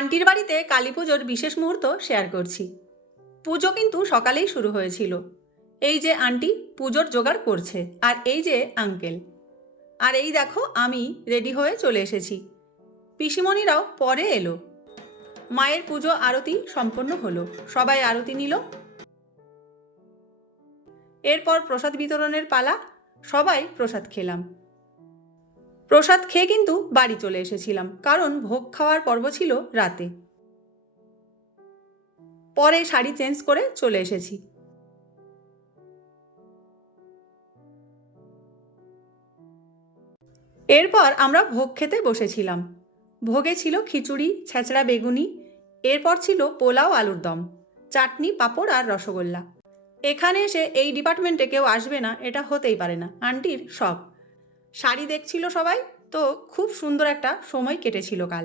আন্টির বাড়িতে কালী পুজোর বিশেষ মুহূর্ত শেয়ার করছি। পুজো কিন্তু সকালেই শুরু হয়েছিল। এই যে আন্টি পুজোর জোগাড় করছে, আর এই যে আঙ্কেল, আর এই দেখো আমি রেডি হয়ে চলে এসেছি। পিসিমণিরাও পরে এলো। মায়ের পুজো আরতি সম্পন্ন হলো, সবাই আরতি নিল। এরপর প্রসাদ বিতরণের পালা, সবাই প্রসাদ খেলাম। প্রসাদ খেয়ে কিন্তু বাড়ি চলে এসেছিলাম, কারণ ভোগ খাওয়ার পর্ব ছিল রাতে। পরে শাড়ি চেঞ্জ করে চলে এসেছি। এরপর আমরা ভোগ খেতে বসেছিলাম। ভোগে ছিল খিচুড়ি, ছেঁচড়া বেগুনি, এরপর ছিল পোলাও, আলুর দম, চাটনি, পাঁপড় আর রসগোল্লা। এখানে এসে এই ডিপার্টমেন্টে কেউ আসবে না এটা হতেই পারে না, আন্টির শখ। শাড়ি দেখছিল সবাই, তো খুব সুন্দর একটা সময় কেটেছিল কাল।